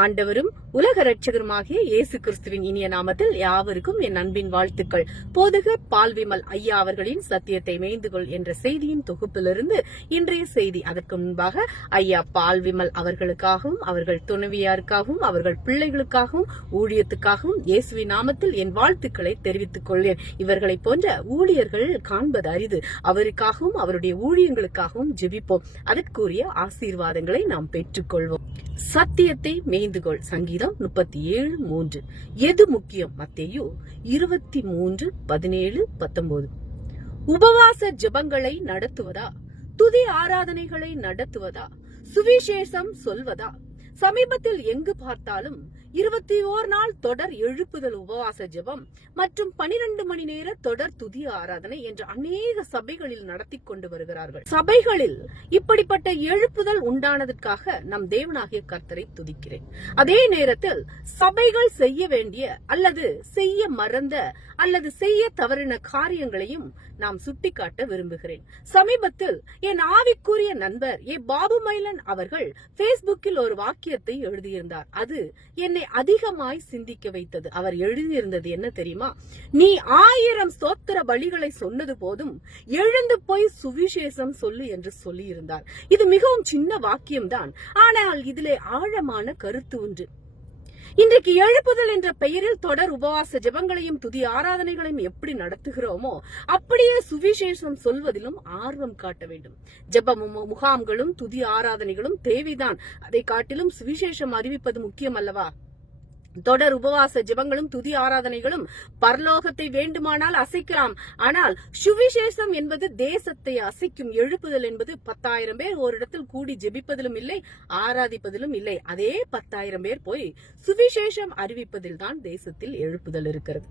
ஆண்டவரும் உலக இரட்சகருமாகிய இயேசு கிறிஸ்துவின் இனிய நாமத்தில் யாவருக்கும் என் அன்பின் வாழ்த்துக்கள். போதகர் பால்விமல் ஐயா அவர்களின் சத்தியத்தை மேய்ந்துகொள் என்ற செய்தியின் தொகுப்பிலிருந்து இன்றைய செய்தி. அதற்கு முன்பாக ஐயா பால்விமல் அவர்களுக்காகவும் அவர்கள் துணைவியாருக்காகவும் அவர்கள் பிள்ளைகளுக்காகவும் ஊழியத்துக்காகவும் இயேசுவின் நாமத்தில் என் வாழ்த்துக்களை தெரிவித்துக் கொள்வேன். இவர்களை போன்ற ஊழியர்கள் காண்பது அரிது. அவருக்காகவும் அவருடைய ஊழியங்களுக்காகவும் ஜெபிப்போம். அதற்குரிய ஆசீர்வாதங்களை நாம் பெற்றுக்கொள்வோம். சத்தியத்தை மேய்ந்துகொள் சங்கீதம் 37:3. எது முக்கியம்? மத்தேயு 23:17-19. உபவாச ஜெபங்களை நடத்துவதா, துதி ஆராதனைகளை நடத்துவதா, சுவிசேஷம் சொல்வதா? சமீபத்தில் எங்கு பார்த்தாலும் 21 நாள் தொடர் எழுப்புதல் உபவாச ஜெபம் மற்றும் 12 மணி நேர தொடர் துதி ஆராதனை என்ற அநேக சபைகளில் நடத்தி கொண்டு வருகிறார்கள். சபைகளில் இப்படிப்பட்ட எழுப்புதல் உண்டானதற்காக நம் தேவனாகிய கர்த்தரை துதிக்கிறேன். அதே நேரத்தில் சபைகள் செய்ய வேண்டிய அல்லது செய்ய மறந்த அல்லது செய்ய தவறின காரியங்களையும் நாம் சுட்டிக்காட்ட விரும்புகிறேன். சமீபத்தில் என் ஆவிக்குரிய நண்பர் பாபு மைலன் அவர்கள் பேஸ்புக்கில் ஒரு வாக்கியத்தை எழுதியிருந்தார். அது என்னை அதிகமாய் சிந்திக்க வைத்தது. அவர் எழுதியிருந்தது என்ன தெரியுமா? நீ 1000 ஸ்தோத்திர பலிகளை சொன்னது போதும், எழுந்து போய் சுவிசேஷம் சொல்லு என்று சொல்லியிருந்தார். இது மிகவும் சின்ன வாக்கியம்தான், ஆனால் இதிலே ஆழமான கருத்து உண்டு. இன்றைக்கு எழுப்புதல் என்ற பெயரில் தொடர் உபவாச ஜெபங்களையும் துதி ஆராதனைகளையும் எப்படி நடத்துகிறோமோ அப்படியே சுவிசேஷம் சொல்வதிலும் ஆர்வம் காட்ட வேண்டும். ஜெப முகாம்களும் துதி ஆராதனைகளும் தேவைதான். அதை காட்டிலும் சுவிசேஷம் அறிவிப்பது முக்கியம் அல்லவா? தொடர் உபவாச ஜெபங்களும் துதி ஆராதனைகளும் பரலோகத்தை வேண்டுமானால் அசைக்கலாம். ஆனால் சுவிசேஷம் என்பது தேசத்தை அசைக்கும். எழுப்புதல் என்பது 10,000 பேர் ஒரு இடத்தில் கூடி ஜெபிப்பதிலும் இல்லை, ஆராதிப்பதிலும் இல்லை. அதே 10,000 பேர் போய் சுவிசேஷம் அறிவிப்பதில் தான் தேசத்தில் எழுப்புதல் இருக்கிறது.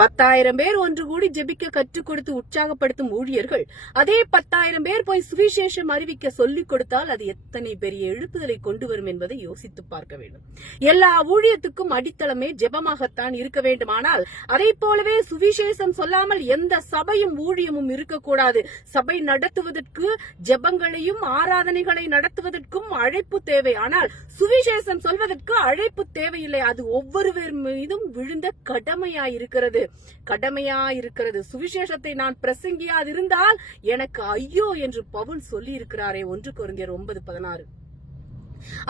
10,000 பேர் ஒன்று கூடி ஜெபிக்க கற்றுக் கொடுத்து உற்சாகப்படுத்தும் ஊழியர்கள் அதே 10,000 பேர் போய் சுவிசேஷம் அறிவிக்க சொல்லிக் கொடுத்தால் அது எத்தனை பெரிய எழுப்புதலை கொண்டு வரும் என்பதை யோசித்து பார்க்க வேண்டும். எல்லா ஊழியத்துக்கும் அடித்தளமே ஜெபமாகத்தான் இருக்க வேண்டுமானால் அதை போலவே சுவிசேஷம் சொல்லாமல் எந்த சபையும் ஊழியமும் இருக்கக்கூடாது. சபை நடத்துவதற்கு ஜெபங்களையும் ஆராதனைகளை நடத்துவதற்கும் அழைப்பு தேவை. ஆனால் சுவிசேஷம் சொல்வதற்கு அழைப்பு தேவையில்லை. அது ஒவ்வொருவர் மீதும் விழுந்த கடமையாயிருக்கிறது. சுவிசேஷத்தை நான் பிரசங்கியாதிருந்தால் எனக்கு ஐயோ என்று பவுல் சொல்லி இருக்கிறாரே 1 கொரிந்தியர் 9:16.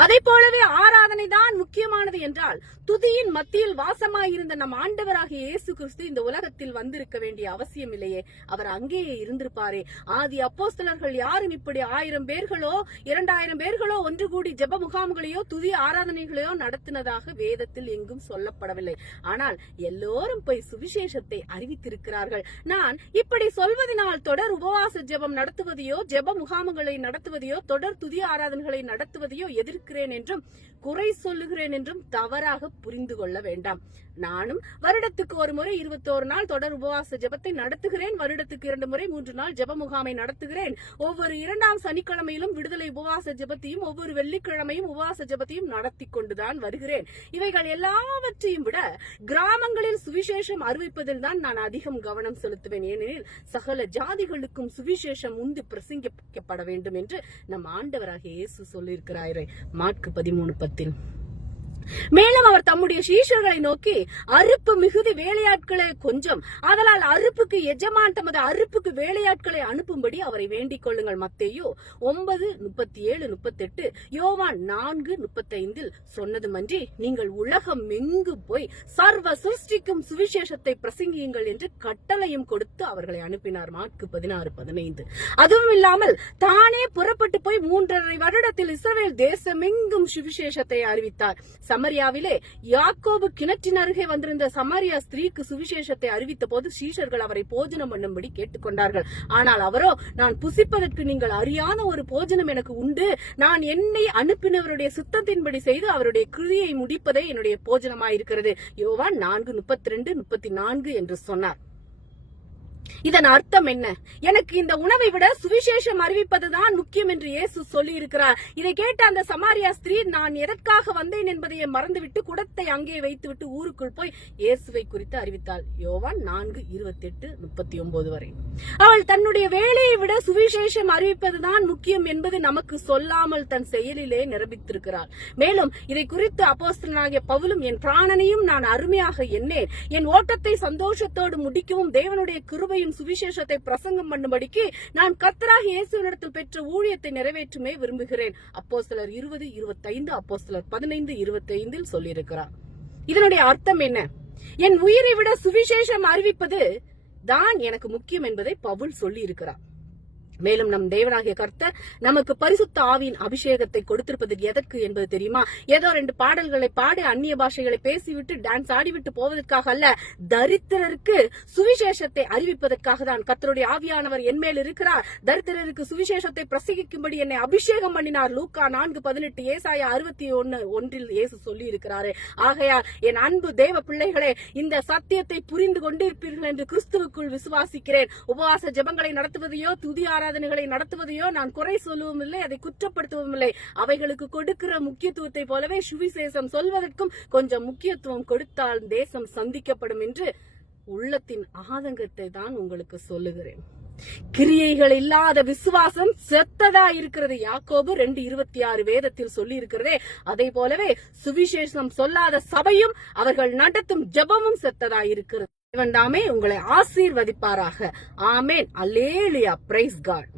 அதை போலவே ஆராதனை தான் முக்கியமானது என்றால் துதியின் மத்தியில் வாசமாயிருந்த நம் ஆண்டவராகிய இயேசு கிறிஸ்து இந்த உலகத்தில் வந்திருக்க வேண்டிய அவசியம் இல்லையே. அவர் அங்கேயே இருந்திருப்பாரே. ஆதி அப்போஸ்தலர்கள் யாரும் இப்படி 1000 பேர்களோ 2000 பேர்களோ ஒன்று கூடி ஜெப முகாம்களையோ துதி ஆராதனைகளையோ நடத்தினதாக வேதத்தில் எங்கும் சொல்லப்படவில்லை. ஆனால் எல்லோரும் போய் சுவிசேஷத்தை அறிவித்திருக்கிறார்கள். நான் இப்படி சொல்வதனால் தொடர் உபவாச ஜெபம் நடத்துவதையோ ஜெப முகாம்களை நடத்துவதையோ தொடர் துதி ஆராதனைகளை நடத்துவதையோ எதிர்க்கிறேன் என்றும் குறை சொல்லுகிறேன் என்றும் தவறாக புரிந்து கொள்ள வேண்டாம். நானும் வருடத்துக்கு ஒரு முறை 21 நாள் தொடர் உபவாச ஜெபத்தை நடத்துகிறேன். வருடத்துக்கு 2 முறை 3 நாள் ஜெப முகாமை நடத்துகிறேன். ஒவ்வொரு 2ஆம் சனிக்கிழமையிலும் விடுதலை உபவாச ஜெபத்தையும் ஒவ்வொரு வெள்ளிக்கிழமையும் உபவாச ஜெபத்தையும் நடத்தி கொண்டுதான் வருகிறேன். இவைகள் எல்லாவற்றையும் விட கிராமங்களில் சுவிசேஷம் அறிவிப்பதில் தான் நான் அதிகம் கவனம் செலுத்துவேன். ஏனெனில் சகல ஜாதிகளுக்கும் சுவிசேஷம் உண்டு பிரசங்கிக்கப்பட வேண்டும் என்று நம் ஆண்டவராகிய இயேசு சொல்லியிருக்கிறாரே மாற்கு 13:10. மேலும் அவர் தம்முடைய சீஷர்களை நோக்கி, அறுப்பு மிகுதி வேலையாட்களே கொஞ்சம், அதனால் அறுப்புக்கு எஜமான் தமது அறுப்புக்கு வேலையாட்களை அனுப்பும்படி அவரை வேண்டிக் கொள்ளுங்கள். மத்தேயு 9:37-38, யோவான் 4:35 சொன்னதுமன்றி நீங்கள் உலகம் எங்கு போய் சர்வ சிருஷ்டிக்கும் சுவிசேஷத்தை பிரசங்கியுங்கள் என்று கட்டளையும் கொடுத்து அவர்களை அனுப்பினார். மாற்கு 16:15. அதுவும் இல்லாமல் தானே புறப்பட்டு போய் 3.5 வருடத்தில் இஸ்ரவேல் தேசமெங்கும் சுவிசேஷத்தை அறிவித்தார். சமரியாவிலே யாக்கோபு கிணற்றின் அருகே வந்திருந்த சமாரியா ஸ்திரீக்கு சுவிசேஷத்தை அறிவித்த போது சீஷர்கள் அவரை போஜனம் பண்ணும்படி கேட்டுக்கொண்டார்கள். ஆனால் அவரோ, நான் புசிப்பதற்கு நீங்கள் அறியாத ஒரு போஜனம் எனக்கு உண்டு. நான் என்னை அனுப்பினவருடைய சித்தத்தின்படி செய்து அவருடைய கிரியை முடிப்பதே என்னுடைய போஜனமாயிருக்கிறது. யோவான் 4:32-34 என்று சொன்னார். இதன் அர்த்தம் என்ன? எனக்கு இந்த உணவை விட சுவிசேஷம் அறிவிப்பதுதான் முக்கியம் என்று இயேசு சொல்லி இருக்கிறார். இதை கேட்ட அந்த சமாரியா ஸ்திரீ, நான் எதற்காக வந்தேன் என்பதையே மறந்துவிட்டு குடத்தை அங்கே வைத்துவிட்டு ஊருக்குள் போய் இயேசுவை குறித்து அறிவித்தாள். யோவான் 4:28-39 வரை. அவள் தன்னுடைய வேலையை விட சுவிசேஷம் அறிவிப்பதுதான் முக்கியம் என்பது நமக்கு சொல்லாமல் தன் செயலிலே நிரூபித்திருக்கிறார். மேலும் இதை குறித்து அப்போஸ்தலனாகிய பவுலும், என் பிராணனையும் நான் அருமையாக எண்ணேன், என் ஓட்டத்தை சந்தோஷத்தோடு முடிக்கவும் தேவனுடைய கிருபையின் சுவிசேஷத்தை பிரசங்கம் பண்ணும்படிக்கு நான் கர்த்தராகிய இயேசுவினிடத்தில் பெற்ற ஊழியத்தை நிறைவேற்றுமே விரும்புகிறேன். அப்போஸ்தலர் 20:25, அப்போஸ்தலர் 15:25 சொல்லியிருக்கிறார். இதனுடைய அர்த்தம் என்ன? என் உயிரை விட சுவிசேஷம் அறிவிப்பது தான் எனக்கு முக்கியம் என்பதை பவுல் சொல்லி இருக்கிறார். மேலும் நம் தேவனாகிய கர்த்தர் நமக்கு பரிசுத்த ஆவியின் அபிஷேகத்தை கொடுத்திருப்பது எதற்கு என்பது தெரியுமா? ஏதோ 2 பாடல்களை பாடி அந்நிய பாஷைகளை பேசிவிட்டு டான்ஸ் ஆடிவிட்டு போவதற்காக அல்ல, தரித்திரருக்கு சுவிசேஷத்தை அறிவிப்பதற்காக தான். கர்த்தருடைய ஆவியானவர் என் மேல் இருக்கிறார், தரித்திரருக்கு சுவிசேஷத்தை பிரசங்கிக்கும்படி என்னை அபிஷேகம் பண்ணினார். லூக்கா 4:18, ஏசாயா 61:1 இயேசு சொல்லி இருக்கிறாரு. ஆகையால் என் அன்பு தேவ பிள்ளைகளே, இந்த சத்தியத்தை புரிந்து கொண்டிருப்பீர்கள் என்று கிறிஸ்துவுக்குள் விசுவாசிக்கிறேன். உபவாச ஜெபங்களை நடத்துவதையோ துதி ஆராதனைகளை நடத்துவதையோ நான் குறை சொல்லவும் இல்லை, அதை குற்றப்படுத்தவும் இல்லை. அவைகளுக்கு கொடுக்கிற முக்கியத்துவத்தை போலவே சுவிசேஷம் சொல்வதற்கும் கொஞ்சம் முக்கியத்துவம் கொடுத்தால் தேசம் சந்திக்கப்படும் என்று உள்ளத்தின் ஆதங்கத்தை தான் உங்களுக்கு சொல்லுகிறேன். கிரியைகள் இல்லாத விசுவாசம் செத்ததா இருக்கிறது. யாக்கோபு 2:26 வேதத்தில் சொல்லி இருக்கிறதே, அதை போலவே சுவிசேஷம் சொல்லாத சபையும் அவர்கள் நடத்தும் ஜெபமும் செத்ததா இருக்கிறது. தேவன் தாமே உங்களை ஆசீர்வதிப்பாராக. ஆமென். அல்லேலூயா. Praise God.